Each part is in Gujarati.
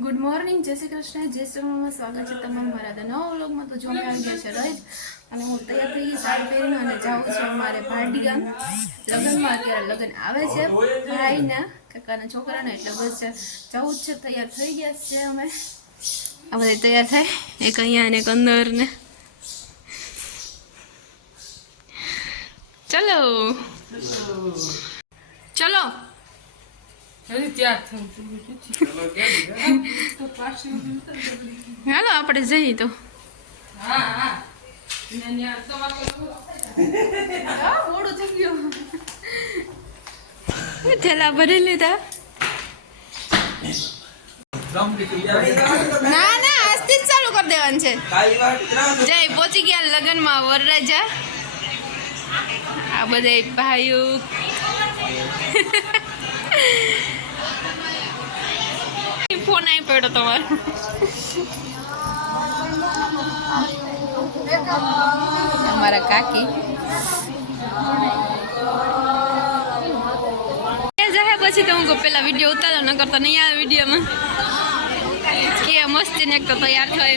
ગુડ મોર્નિંગ, જય શ્રી કૃષ્ણ, જય શ્રી રામ. સ્વાગત છે તમારું મારા નવા વ્લોગમાં. તો જો અમે આવી ગયા છે રજ અને હું તૈયાર થઈ ગઈ સાડી પહેરીને અને જાઉં છું અમારે ભાડી ગામ લગ્નમાં. અત્યારે લગ્ન આવે છે ભાઈના કાકાના છોકરાના, એટલે બસ જવું જ છે. તૈયાર થઈ ગયા છે અમે. આ બધા તૈયાર થાય, એક અહીંયા ને એક અંદર ને. ચલો ચલો હાલો આપણે જઈએ તો. મોડું થઈ ગયું. થેલા ભરી લીધા. ના ના આજથી જ ચાલુ કરી દેવાનું છે. જય પહોંચી ગયા લગ્નમાં વરરાજા. આ બધા ભાઈઓ ફોન આવી પડ્યો તમારો. અમારા કાકી જાય પછી તો હું પેલા વિડીયો ઉતારો ન કરતો નહીં આવે વિડીયોમાં કે મસ્તી ને એક તો તૈયાર થાય.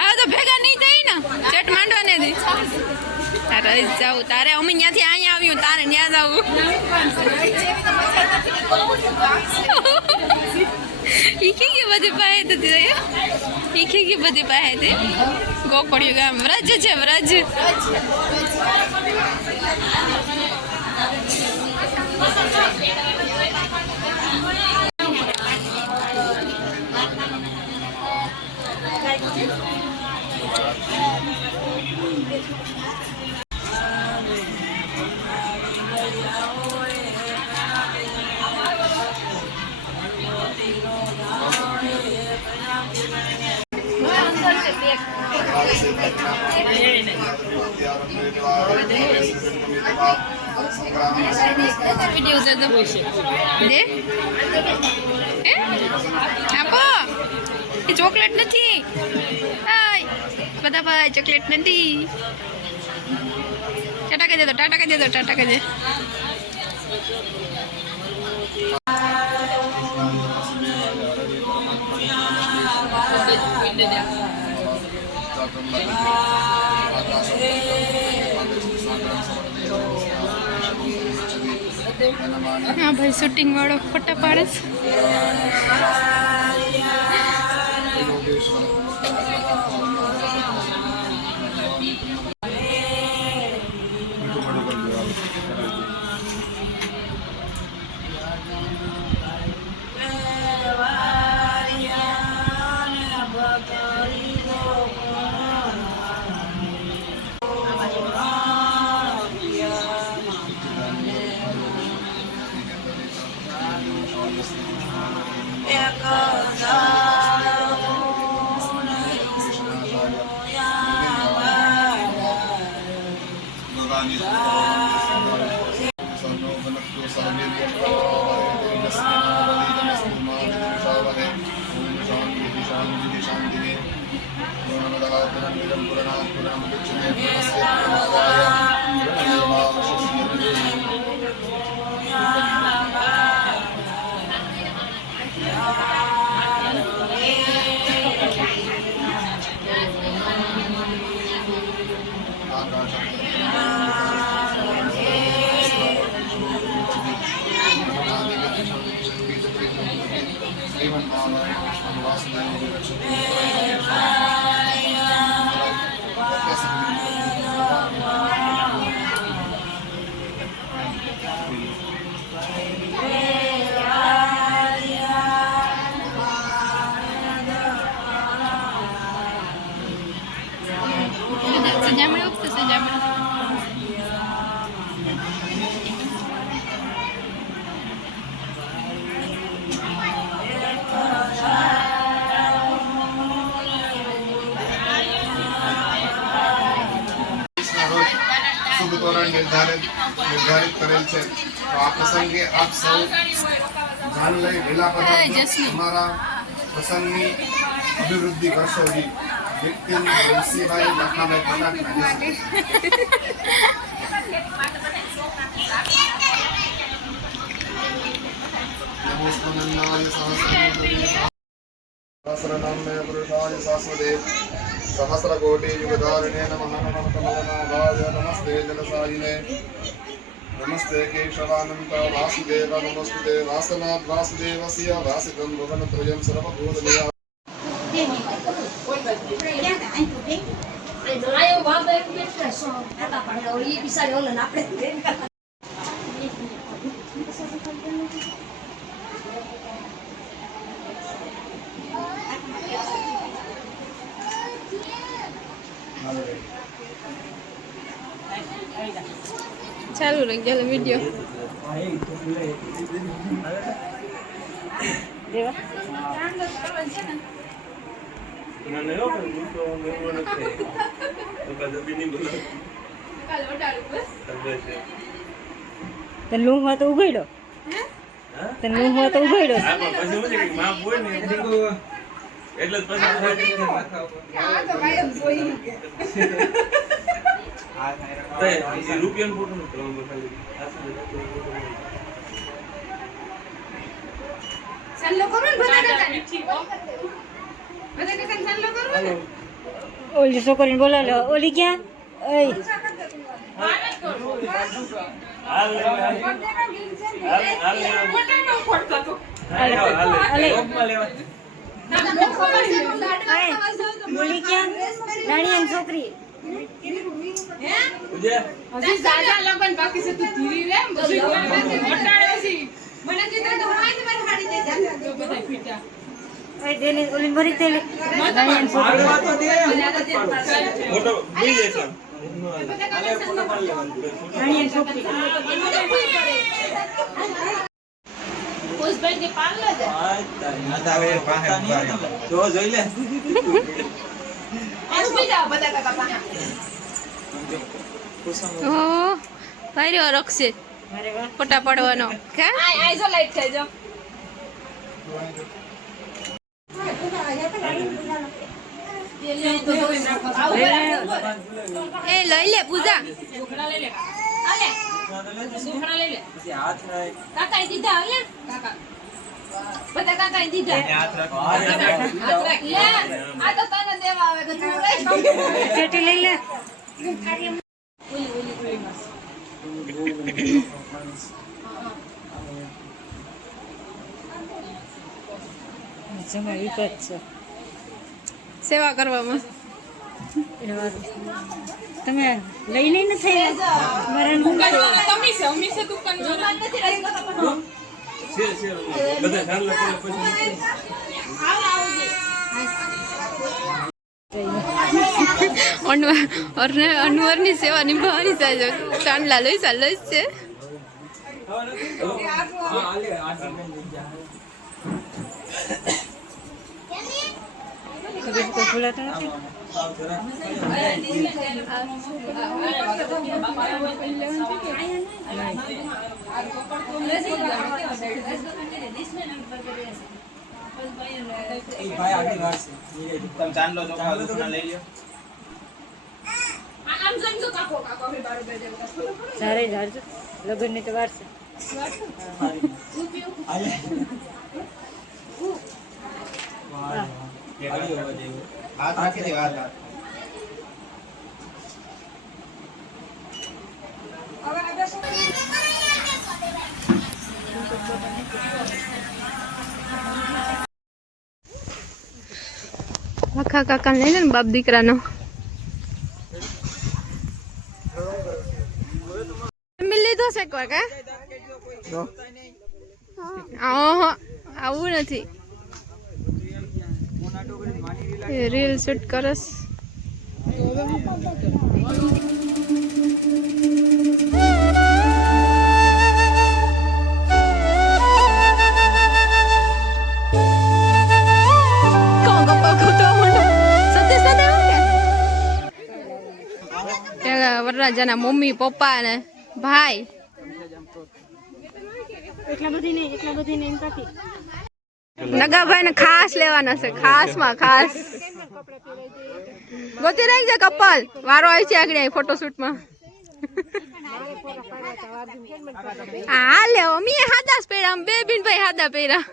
હવે તો ભેગા નહીં થાય ને ચેટ માંડવાને દી. તારે જાવું, તારે અમે ત્યાંથી અહીંયા આવ્યું, તારે ત્યાં જવું. ઈખી બધી પાસે હતી, ઈખી બધી પાસે હતી. ગોકળિયું ગામ વ્રજ છે, વ્રજ. આપો એ ચોકલેટ નથી. બધા ભાઈ ચોકલેટ નથી. ટાટા કહી દે, ટાટા કહી દે, ટાટા કહી દે. હા ભાઈ શૂટિંગ વાળો ફોટા પાડે છે. निर्धारित करेल છે. તો આ પ્રસંગે આપ સૌ જાન લઈ વેલા પર અમારા પ્રસંગની અભિવૃદ્ધિ કરશો. વ્યક્તિની રણસીભાઈ લખાભાઈ કલાક नमोस्तमन्नाय सहस्रनाम्ने पुरुषाय शाश्वते सहस्रकोटियुगधारिणे नमः नमः कमलनाभाय नमस्ते जलसायिने नमस्ते केशवानन्त वासुदेव नमस्ते वासनाथ वासुदेवस्य वासितं भुवनत्रयं सर्वभूतदया ચાલુ રહી ગયેલો વિડીયો લૂંગ હોય તો ઉઘાડ્યો તને લૂંગ હોય તો ઉઘાડ્યો એટલે રૂપિયા ઓલી છોકરીને બોલાવો ઓલી ક્યાં ઓય બોલી ક્યાં રાણીયાની છોકરી ઓલી ભરી તેલી રાણીયાની છોકરી રાણીયાની છોકરી જોઈ લે ભાઈ રક્ષે ફોટા પડવાનો એ લઈ લે પૂજા ચેટી લઈ લે જમા વિપત છે સેવા કરવામાં તમે લઈ લઈને થઈ અનવરની સેવા નિભાવવાની છે ચાંદલા લઈ છે ભૂલાતો નથી સારે ઝાડજો લગ્ન ની તો વાર છે હાથ રાખી દે હાથ આખા કાકા લઈ લે ને બાપ દીકરાનો લીધો છે કોઈ કા આવું નથી રીલ શૂટ કરસ વરરાજાના મમ્મી પપ્પા ને ભાઈ એટલા બધી નહીં કાપી નગાભાઈ ને ખાસ લેવાના છે ખાસ માં ખાસ ગોતી રાખજે કપલ વારો આવી છે આગળ ફોટોશૂટ માં હા લે અમે હાદા પહેર્યા બે બીન ભાઈ હાદા પહેર્યા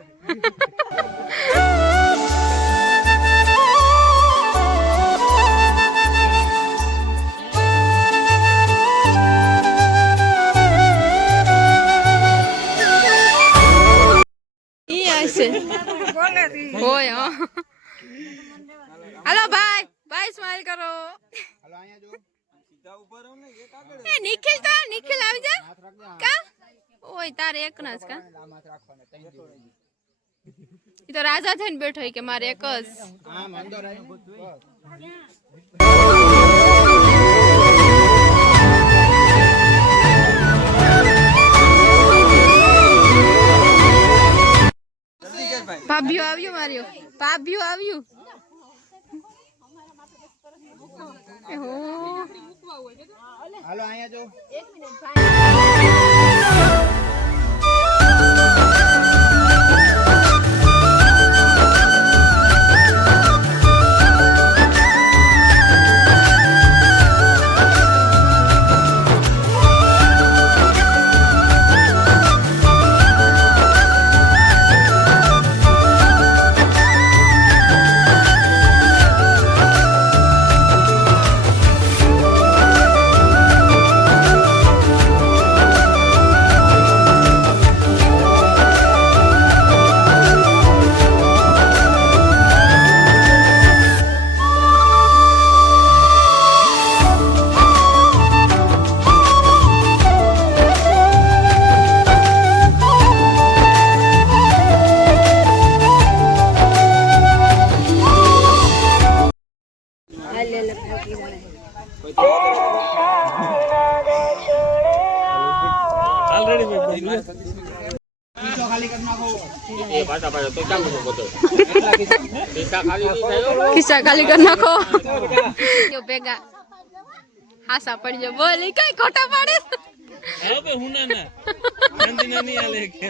હોય હાલો ભાઈ ભાઈ સ્માઈલ કરો એ નિખિલ આવી જા કા ઓય તારે એક ના જ કા ઈ તો રાજા થઈને બેઠો કે મારે એક જ ભાભીઓ આવ્યું માર્યો ભાભીઓ આવ્યું હાલો અહીંયા જો ખિસ્સા ખાલી કરી નાખો ભેગા હાસા પડી જાય બોલી કઈ ખોટા પાડે હવે હુના ના નાની નાની આલે કે